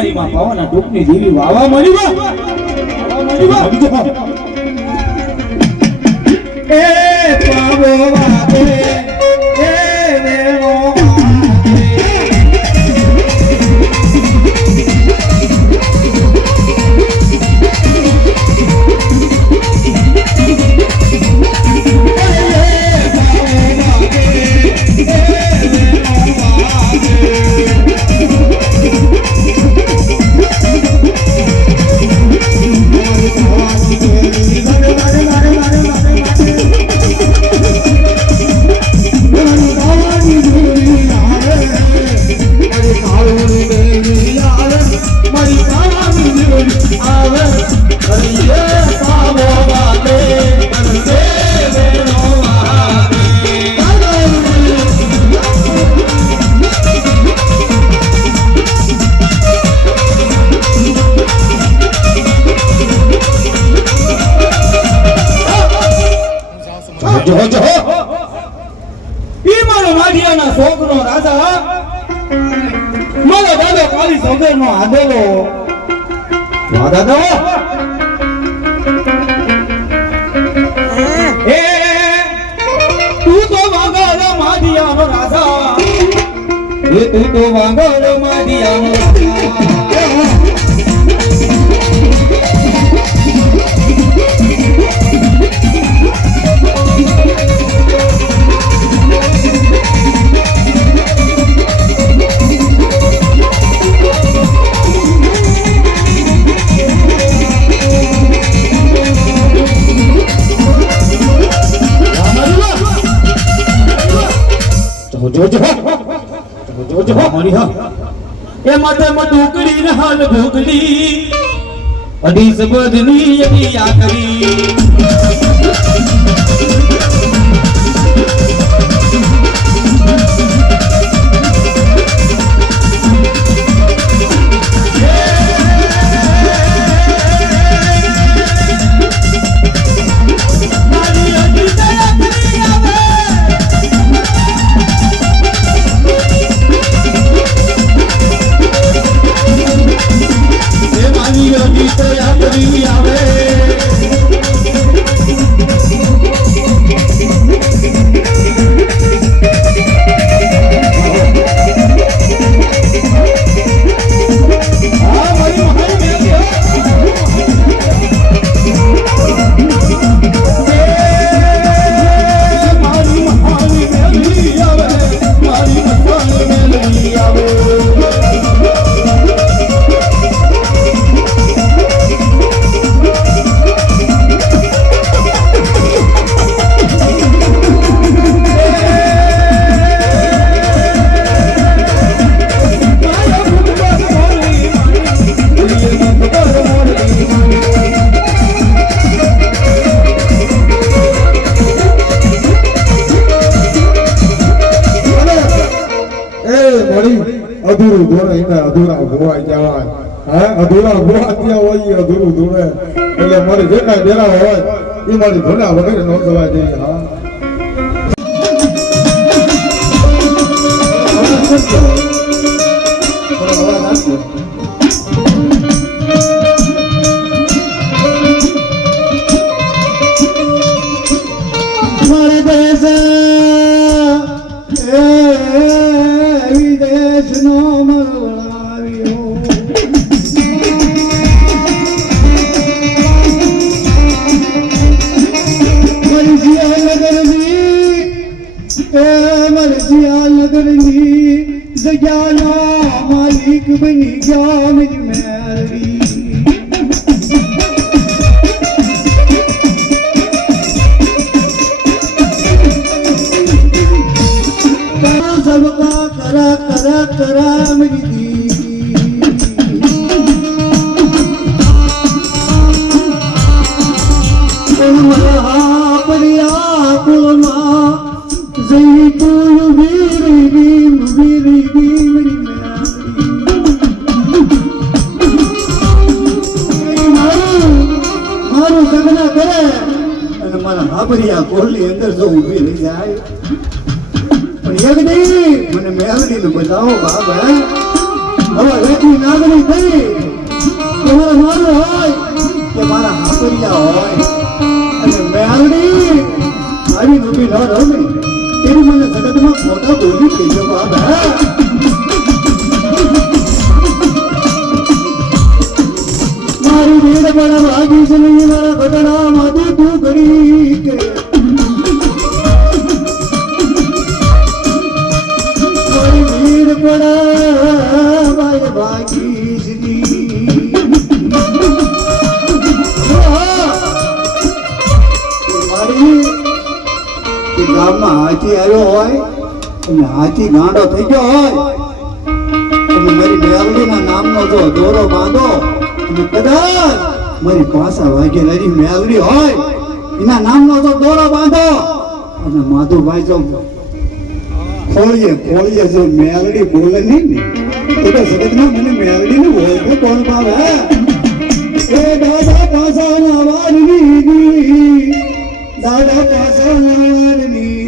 મારી માં પાવાના ટોકની દેવી વાવા મળી વા એ પાવો વાગે એ વેણો છોકરો રાજા મારો દાદો કાળી સૌદર નો આદેલો દાદો એ તું તો વાગર માધિયાનો રાજા એ તું તો વાગર માધિયાનો રાજા એ માથે મટુકડી ને હાલ ભોગલી અઢી સબદની યદી આકરી અધૂરું ધોળે એને અધૂરા ભોવા કહેવાય હે અધૂરા ભોવા ત્યાં હોય અધૂરું ધોળે એટલે મારી જેટલા ડેરા હોય એ મારી ધોળા વગેરે નો થવા જોઈએ હા मालिक बनी गया मेरी मैरी सबका करा करा करा मेरी કોહલી અંદર જો ઊભી રહી જાય પણ એક નહીં મને મેલડી નું બતાવો બાબા હવે વેચી નાગણી થઈ તમારા મારું હોય કે મારા હાપરિયા હોય અને મેલડી આવી રૂપી ન રમે તેની મને જગતમાં ખોટા બોલી થઈ ગયો બાબા મારી ભીડ પણ ભાગી છે નહીં મારા ઘટનામાંથી તું કરી કે મારી ભીડ પણ ભાગી છે ગામમાં હાથી આવ્યો હોય અને હાથી ગાંડો થઈ ગયો હોય અને મારી મેલડીના નામનો જો દોરો બાંધો અને કદાચ મારી પાસા વાઘેલાની મેલડી હોય એના નામનો જો દોરો બાંધો અને માધુભાઈ જો ખોળીએ જો મેલડી બોલે નહીં ને તો જગતમાં મને મેલડીને ઓળખે કોણ પાવે એ દાદા પાસાના વારની દાદા પાસાના વારની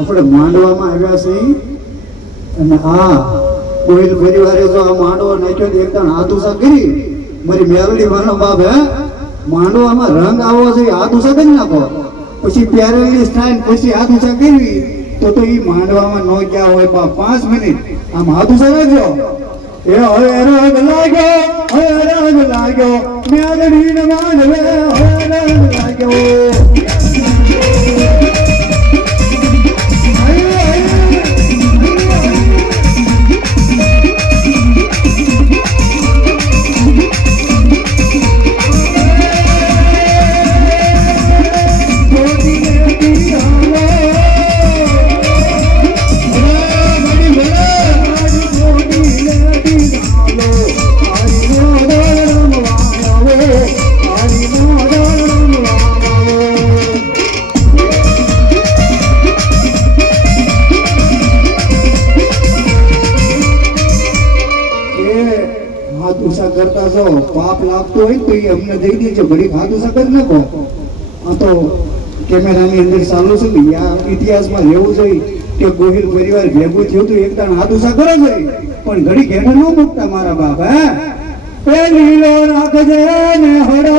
આપણે માંડવામાં આવ્યા છીએ અને આ કોઈલ પરિવારે જો આ માંડવો નાખ્યો તો એકદમ હાથુસા કરી મારી મેલડી વાનો બાપ હે માંડવામાં રંગ આવવો જોઈએ હાથુસા કરી નાખો પછી પહેરેલી સ્ટાઇલ પછી હાથુસા કરવી તો ઈ માંડવામાં ન ગયા હોય બા 5 મિનિટ આમ હાથુસા રાખજો એ હવે રંગ લાગ્યો મેલડી ને માંડવે હવે રંગ લાગ્યો કરતા જો પાપ લાગતો હોય તો એ અમને દઈ દેજો ઘડી ખાધું સકત નાખો આ તો કેમેરાની અંદર ચાલુ છે ને આ ઇતિહાસમાં રહેવું જોઈએ કે ગોહિલ પરિવાર ભેગું થયું તો એક તાણ હાથું સા કરે છે પણ ઘડી ઘેઠા ન મૂકતા મારા બાપ હે એ લીલો રાખજે ને હડો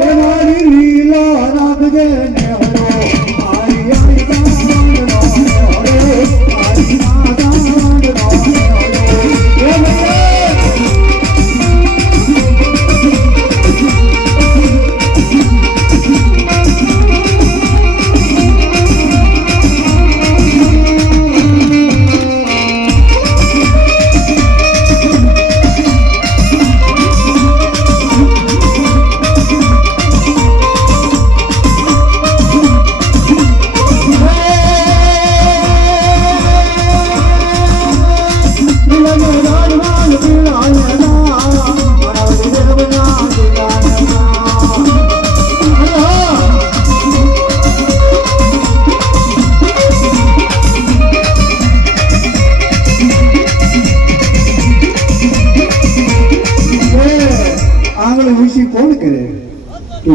એ મારી લીલો રાખજે ને હડો આરી આરી તાંડનો હડો આરી તાંડનો હડો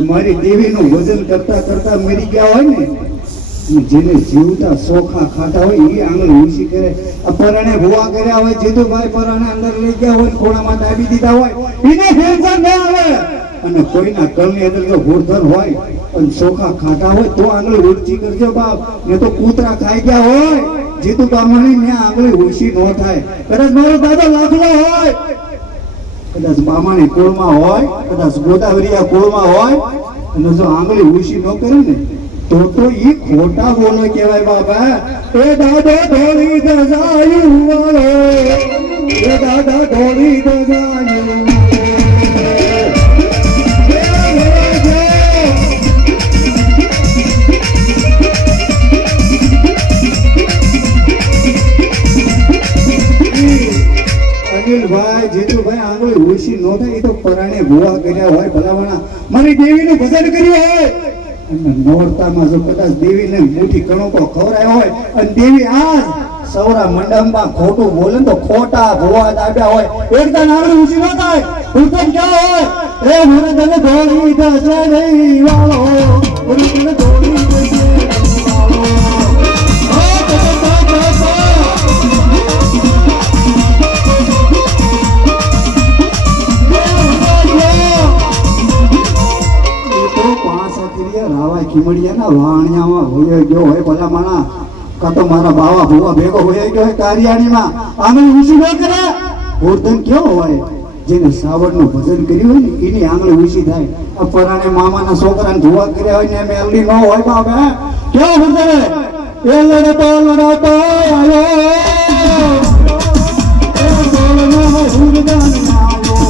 મારી દેવીનું વજન કરતા કરતા મરી ગયા હોય ને જેને જીવતા સોખા ખાતા હોય એ આંગળી ઊંચી કરે. આ પરાણે ભૂવા કર્યા હોય, જીતુભાઈ પરાણે અંદર લઈ ગયા હોય, ખોણામાં દાબી દીધા હોય, એને ટેન્શન ના આવે. અને કોઈના કળની અંદર જો ભૂરધર હોય અને સોખા ખાતા હોય તો આંગળી ઊંચી કરજો બાપ, ને તો કૂતરા ખાઈ ગયા હોય જીતુ બામણી ને આંગળી ઊંચી ન થાય. કદાચ મારો દાદો લાખલો હોય, કદાચ બામાણી કુળમાં હોય, કદાચ ગોદાવરિયા કુળમાં હોય, અને જો આંગળી ઊંચી ન કરે ને તો ઈ ખોટા બોલો કહેવાય બાબા. એ દાદા ઢોળી દજાયું વાળો, એ દાદા ઢોળી દજાયું. અનિલભાઈ જીતુભાઈ આંગળી ઓછી ન થાય એ તો પરાણે ભૂવા કર્યા હોય ભલામણા, મારી દેવીનું ભજન કર્યું હોય અને નોરતામાં જો કદાચ દેવીને મુઠ્ઠી કણકો ખવરાય હોય અને દેવી આ સૌરા મંડપમાં ખોટું બોલે તો ખોટા ભૂવા દાબ્યા હોય એકદમ આંગળી ઊંચી ન થાય. ઉત્તમ ક્યાં હોય એ મને તને ધોળી દસે નહીં વાળો, મને તને ધોળી દસે વાળો. ખીમડિયાના વાણિયામાં હોઈ ગયો હોય ભલામણા, કાં તો મારા બાવા ભૂવા ભેગો હોઈ ગયો હોય કારિયાણીમાં, આંગળી ઊંચી ન કરે. ગોરધન કેવો હોય જેને સાવરનું ભજન કર્યું હોય ને એની આંગળી ઊંચી થાય. આ પરાણે મામાના છોકરાને ધુવા કર્યા હોય ને એમ એલડી ન હોય બાપ. હે કેવો ભજન એ લડતો લડતો આવ્યો, એ બોલનો હુરદાન આવ્યો,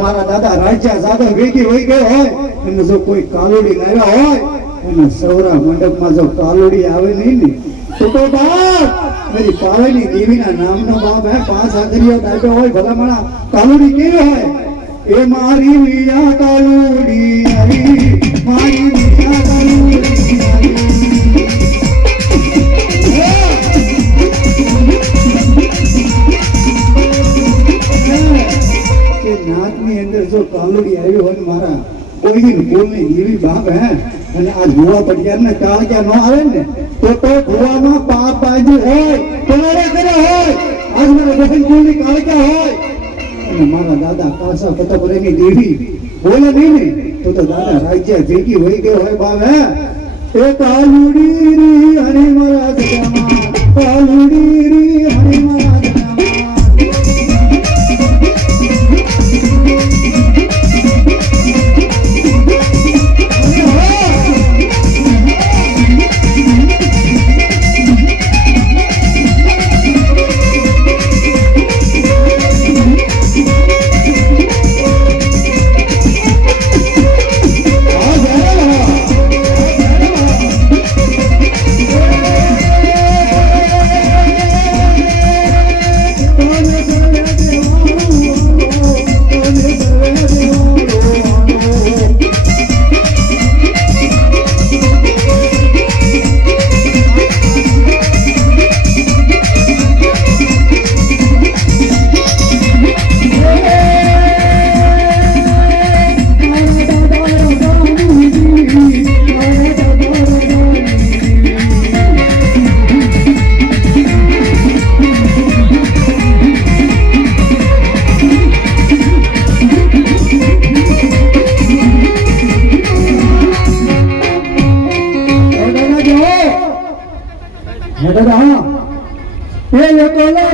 મારા દાદા રાજા જાદવ ભેગી હોઈ ગયો હોય અને જો કોઈ કાલોડી લાવ્યા હોય અને સૌરા મંડપમાં જો કાલોડી આવે નહીં ને તો બાપ મારી પાવાની દેવીના નામનો બાપ હે 5 આદરીઓ દાવ્યો હોય ભલામણા. કાલોડી કેવી હોય એ મારી મિયા કાલોડી આવી, મારી મિયા કાલોડી નાથની અંદર જો કાલોડી આવી હોય મારા કોઈ બોલની એવી બાપ હે અને આ ભુવા પટિયારને કાળક્યા ન આવે ને તો ભુવામાં પાપ બાજુ હોય, તમારા કરે હોય, આજ મારા બહેન બોલની કાળક્યા હોય અને મારા દાદા કાસા પતપરેની દેવી બોલે નહીં ને તો દાદા રાજ્ય ભેગી હોઈ ગયો હોય બાપ હે. એ કાલુડી રી હરી મારા જગામાં, કાલુડી રી હરી મારા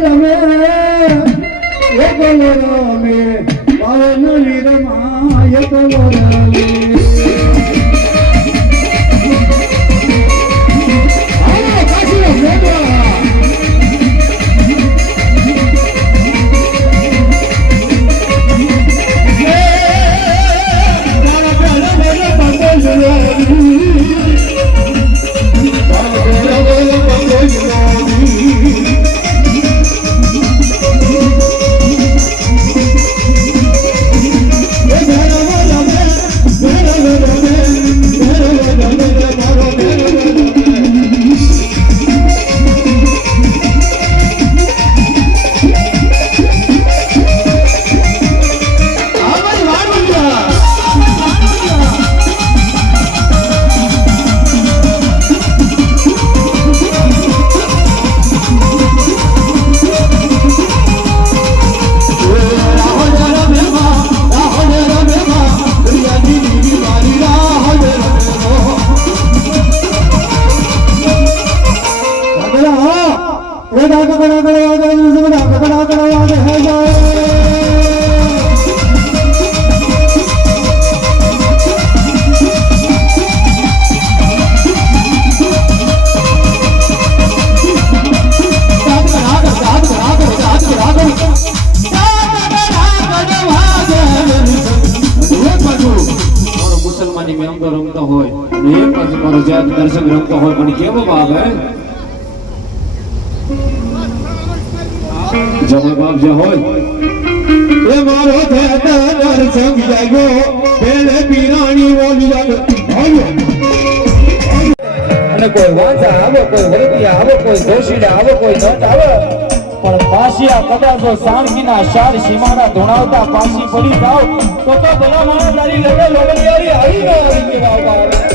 રમે એકલો રમે પાવન લીરમાં એકલો રમે રમતો હોય અને એક બાજુ મારો જાત દર્શક રમતો હોય પણ કેવો બાપ હે જમા બાપ જે હોય એ મારો જાત દર્શક જાગ્યો પેલે પીરાણી બોલી જાગ્યો અને કોઈ વાંચા આવે કોઈ વરતિયા આવે કોઈ જોશીડા આવે કોઈ નટ આવે પણ પાસિયા કદાચો સાણકીના શાર સીમાડા ધોણાવતા પાસી પડી જાવ તો ભલા મારા તારી લગે લોબડિયારી આવી ન આવી કેવા આવે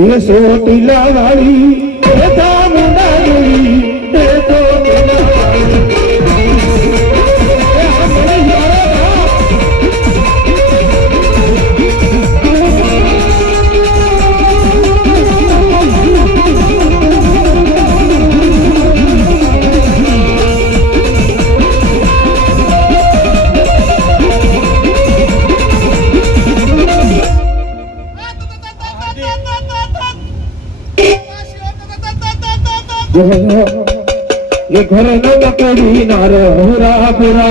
ये सोटीला वाली ये दामुना डोली ये तो ये घर न कड़ी नार हुरा बुरा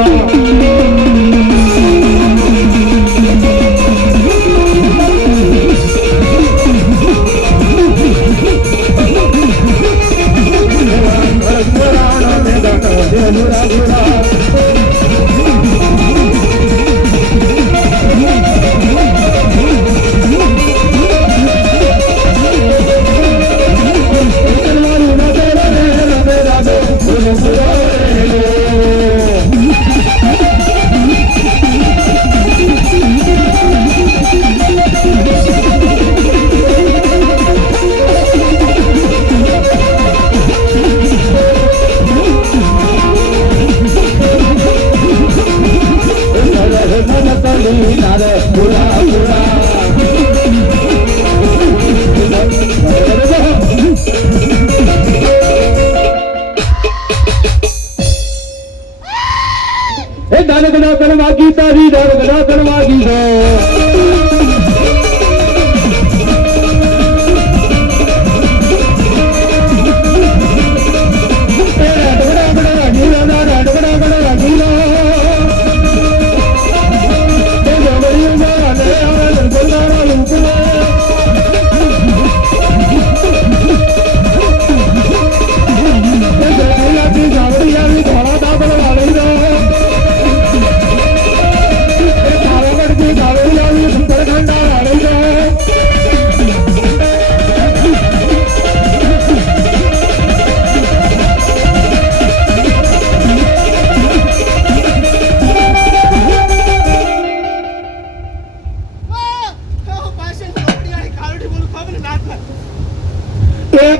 मागी तारी दान मागी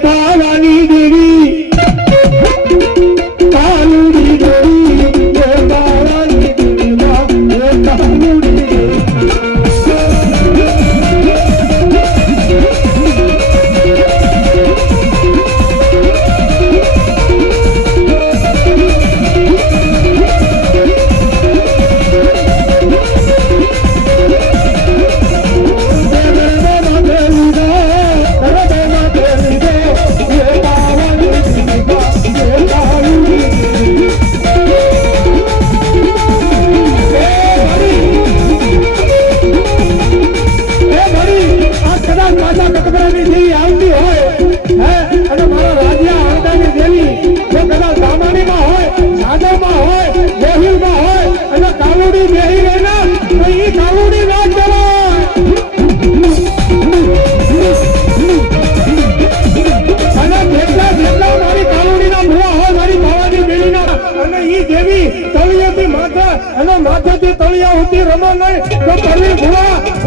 भवानी देवी कालूड़ी देवी भवानी देवी कालूड़ी माथे तलिया होती रमा नहीं तो करवी भुआ